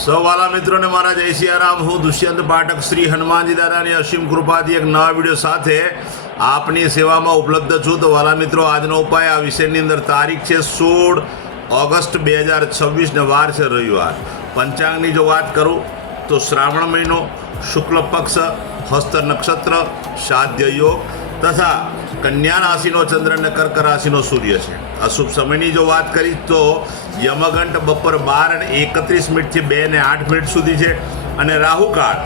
સૌવાલા મિત્રોને મારા જય સિયારામ. હું દુષ્યંત પાઠક શ્રી હનુમાનજી દાદાની અસીમ કૃપાથી એક નવા વિડીયો સાથે આપની સેવામાં ઉપલબ્ધ છું. તો વાલા મિત્રો, આજનો ઉપાય આ વિષયની અંદર તારીખ છે 16 ઓગસ્ટ 2026 ને વાર છે રવિવાર. પંચાંગની જો વાત કરું તો શ્રાવણ મહિનો, શુક્લ પક્ષ, હસ્ત નક્ષત્ર, સાધ્ય યોગ તથા કન્યા રાશિનો ચંદ્ર અને કર્ક રાશિનો સૂર્ય છે. અશુભ સમયની જો વાત કરી તો યમઘંટ બપોર 12:31 થી 2:08 સુધી છે અને રાહુકાળ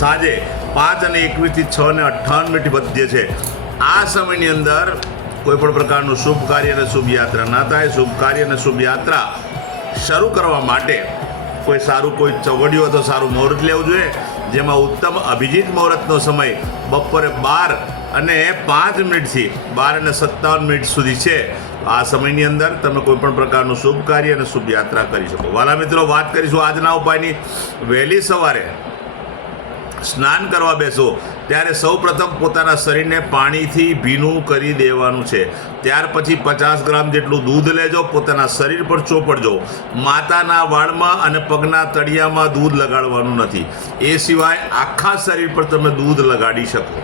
સાંજે 5:21 થી 6:58 મધ્ય છે. આ સમયની અંદર કોઈ પણ પ્રકારનું શુભ કાર્ય અને શુભ યાત્રા ના થાય. શુભ કાર્ય અને શુભ યાત્રા શરૂ કરવા માટે કોઈ સારું કોઈ ચવડિયું તો સારું મુહૂર્ત લેવું જોઈએ, જેમાં ઉત્તમ અભિજીત મુહૂર્તનો સમય બપોરે 12:05 થી 12:57 સુધી છે. આ સમયની અંદર તમે કોઈ પણ પ્રકારનું શુભ કાર્ય અને શુભ યાત્રા કરી શકો. વાલા મિત્રો, વાત કરીશું આજના ઉપાયની. વહેલી સવારે સ્નાન કરવા બેસો ત્યારે સૌપ્રથમ પોતાના શરીરને પાણીથી ભીનું કરી દેવાનું છે. ત્યાર પછી 50 ગ્રામ જેટલું દૂધ લેજો, પોતાના શરીર પર ચોપડજો. માતાના વાળમાં અને પગના તળિયામાં દૂધ લગાડવાનું નથી. એ સિવાય આખા શરીર પર તમે દૂધ લગાડી શકો.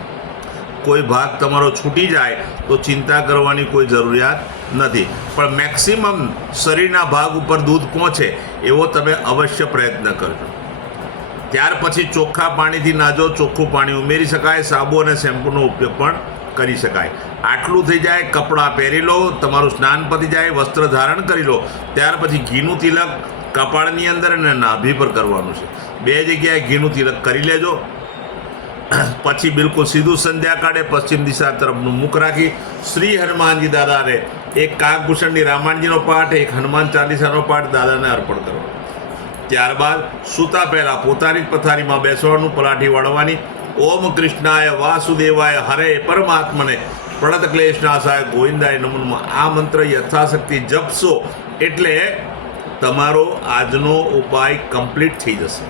કોઈ ભાગ તમારો છૂટી જાય તો ચિંતા કરવાની કોઈ જરૂરિયાત નથી, પણ મેક્સિમમ શરીરના ભાગ ઉપર દૂધ પહોંચે એવો તમે અવશ્ય પ્રયત્ન કરજો. ત્યાર પછી ચોખ્ખા પાણીથી નાજો. ચોખ્ખું પાણી ઉમેરી શકાય. સાબુ અને શેમ્પૂનો ઉપયોગ પણ કરી શકાય. આટલું થઈ જાય, કપડાં પહેરી લો, તમારું સ્નાન પતી જાય, વસ્ત્ર ધારણ કરી લો. ત્યાર પછી ઘીનું તિલક કપાળની અંદર અને નાભી પર કરવાનું છે. 2 જગ્યાએ ઘીનું તિલક કરી લેજો. પછી બિલકુલ સીધું સંધ્યાકાળે પશ્ચિમ દિશા તરફનું મુખ રાખી શ્રી હનુમાનજી દાદાને એક કાકભૂષણની રામાયણજીનો પાઠ, એક હનુમાન ચાલીસાનો પાઠ દાદાને અર્પણ કરો. ત્યારબાદ સૂતા પહેલાં પોતાની જ પથારીમાં બેસવાનું, પલાઠી વાળવાની. ઓમ કૃષ્ણાય વાસુદેવાય હરે પરમાત્મને પ્રણત ક્લેશનાશાય ગોવિંદાય નમો. આ મંત્ર યથાશક્તિ જપશો એટલે તમારો આજનો ઉપાય કમ્પ્લીટ થઈ જશે.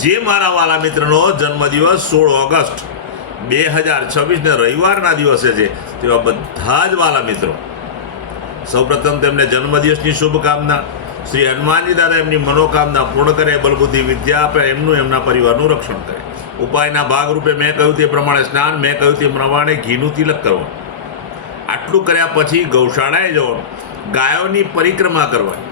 જે મારા વાલા મિત્રનો જન્મદિવસ 16 ઓગસ્ટ 2026 ને રવિવારના દિવસે છે, તેવા બધા જ વાલા મિત્રો સૌપ્રથમ તેમને જન્મદિવસની શુભકામના. શ્રી હનુમાનજી દાદા એમની મનોકામના પૂર્ણ કરે, બલબુદ્ધિ વિદ્યા આપે, એમનું એમના પરિવારનું રક્ષણ કરે. ઉપાયના ભાગરૂપે મેં કહ્યું તે પ્રમાણે સ્નાન, મેં કહ્યું તે પ્રમાણે ઘીનું તિલક કરવાનું. આટલું કર્યા પછી ગૌશાળાએ જવાનું, ગાયોની પરિક્રમા કરવાની,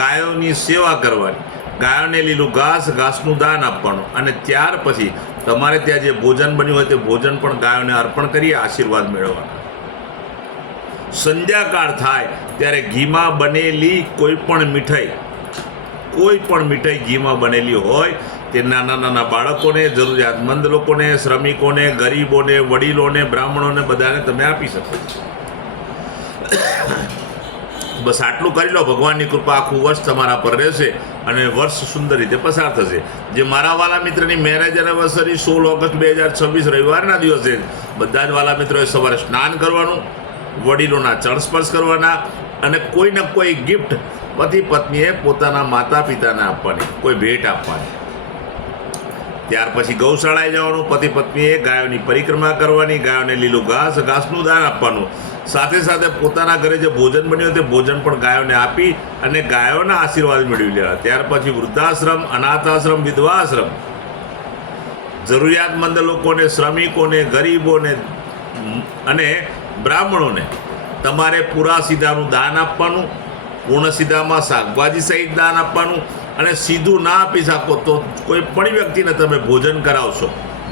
ગાયોની સેવા કરવાની, ગાયોને લીલું ઘાસનું દાન આપવાનું અને ત્યાર પછી તમારે ત્યાં જે ભોજન બન્યું હોય તે ભોજન પણ ગાયોને અર્પણ કરી આશીર્વાદ મેળવવાના. સંધ્યાકાળ થાય ત્યારે ઘીમાં બનેલી કોઈ પણ મીઠાઈ ઘીમાં બનેલી હોય તે નાના નાના બાળકોને, જરૂરિયાતમંદ લોકોને, શ્રમિકોને, ગરીબોને, વડીલોને, બ્રાહ્મણોને બધાને તમે આપી શકો. બસ આટલું કરી લો. ભગવાનની કૃપા આખું વર્ષ તમારા પર રહેશે અને વર્ષ સુંદર રીતે પસાર થશે. જે મારા વાલા મિત્રની મેરેજ એનિવર્સરી 16 ઓગસ્ટ 2026 રવિવારના દિવસે બધા જ વાલા મિત્રોએ સવારે સ્નાન કરવાનું, વડીલોના ચરણ સ્પર્શ કરવાના અને કોઈને કોઈ ગિફ્ટ પતિ પત્નીએ પોતાના માતા પિતાને આપવાની, કોઈ ભેટ આપવાની. ત્યાર પછી ગૌશાળાએ જવાનું, પતિ પત્નીએ ગાયોની પરિક્રમા કરવાની, ગાયોને લીલું ઘાસનું દાન આપવાનું. સાથે સાથે પોતાના ઘરે જે ભોજન બન્યું તે ભોજન પણ ગાયોને આપી અને ગાયોના આશીર્વાદ મેળવી લેવા. ત્યાર પછી વૃદ્ધાશ્રમ, અનાથાશ્રમ, વિધવાશ્રમ, જરૂરિયાતમંદ લોકોને, શ્રમિકોને, ગરીબોને અને બ્રાહ્મણોને તમારે પૂરા સીધાનું દાન આપવાનું. પૂર્ણ સીધામાં શાકભાજી સહિત દાન આપવાનું અને સીધું ના આપી શકો તો કોઈ પણ વ્યક્તિને તમે ભોજન કરાવશો,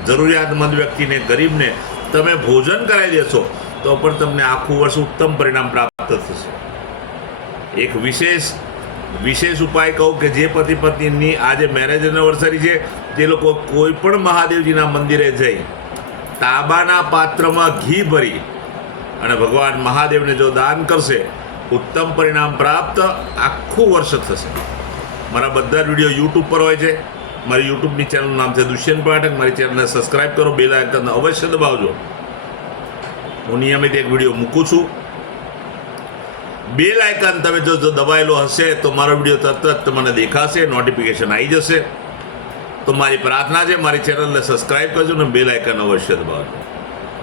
જરૂરિયાતમંદ વ્યક્તિને, ગરીબને તમે ભોજન કરાવી દેશો તો પણ તમને આખું વર્ષ ઉત્તમ પરિણામ પ્રાપ્ત થશે. એક વિશેષ ઉપાય કહું કે જે પતિ પત્નીની આજે મેરેજ એનિવર્સરી છે તે લોકો કોઈ પણ મહાદેવજીના મંદિરે જઈ તાંબાના પાત્રમાં ઘી ભરી અને ભગવાન મહાદેવને જો દાન કરશે, ઉત્તમ પરિણામ પ્રાપ્ત આખું વર્ષ થશે. મારા બધા જ વિડીયો યુટ્યુબ પર હોય છે. મારી યુટ્યુબની ચેનલનું નામ છે દુષ્યંત પાઠક. મારી ચેનલને સબસ્ક્રાઈબ કરો, બેલ આઇકન અવશ્ય દબાવજો. હું નિયમિત એક વિડીયો મૂકું છું. બેલ આઇકન તમે જો દબાયેલો હશે તો મારો વિડીયો તરત જ તમને દેખાશે, નોટિફિકેશન આવી જશે. તો મારી પ્રાર્થના છે, મારી ચેનલને સબસ્ક્રાઈબ કરજો અને બેલ આઇકન અવશ્ય દબાવજો.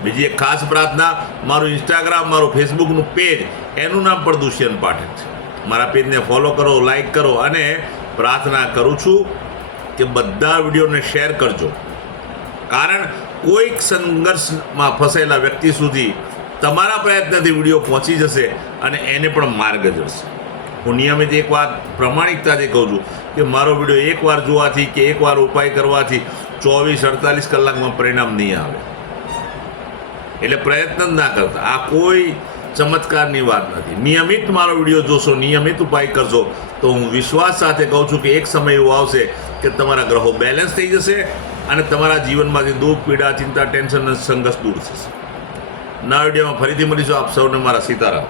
બીજી એક ખાસ પ્રાર્થના, મારું ઇન્સ્ટાગ્રામ, મારું ફેસબુકનું પેજ, એનું નામ પણ દુષ્યંત પાઠક છે. મારા પેજને ફોલો કરો, લાઈક કરો અને પ્રાર્થના કરું છું કે બધા વિડીયોને શેર કરજો. કારણ કોઈક સંઘર્ષમાં ફસાયેલા વ્યક્તિ સુધી તમારા પ્રયત્નથી વિડીયો પહોંચી જશે અને એને પણ માર્ગ જશે. હું નિયમિત એક વાત પ્રમાણિકતાથી કહું છું કે મારો વિડીયો એકવાર જોવાથી કે એકવાર ઉપાય કરવાથી 24-48 કલાકમાં પરિણામ નહીં આવે. એટલે પ્રયત્ન જ ના કરતા. આ કોઈ ચમત્કારની વાત નથી. નિયમિત મારો વિડીયો જોશો, નિયમિત ઉપાય કરશો તો હું વિશ્વાસ સાથે કહું છું કે એક સમય એવો આવશે કે તમારા ગ્રહો બેલેન્સ થઈ જશે અને તમારા જીવનમાંથી દુઃખ, પીડા, ચિંતા, ટેન્શન અને સંઘર્ષ દૂર થશે. નવા વિડીયોમાં ફરીથી મળીશું. આપ સૌને મારા સીતારામ.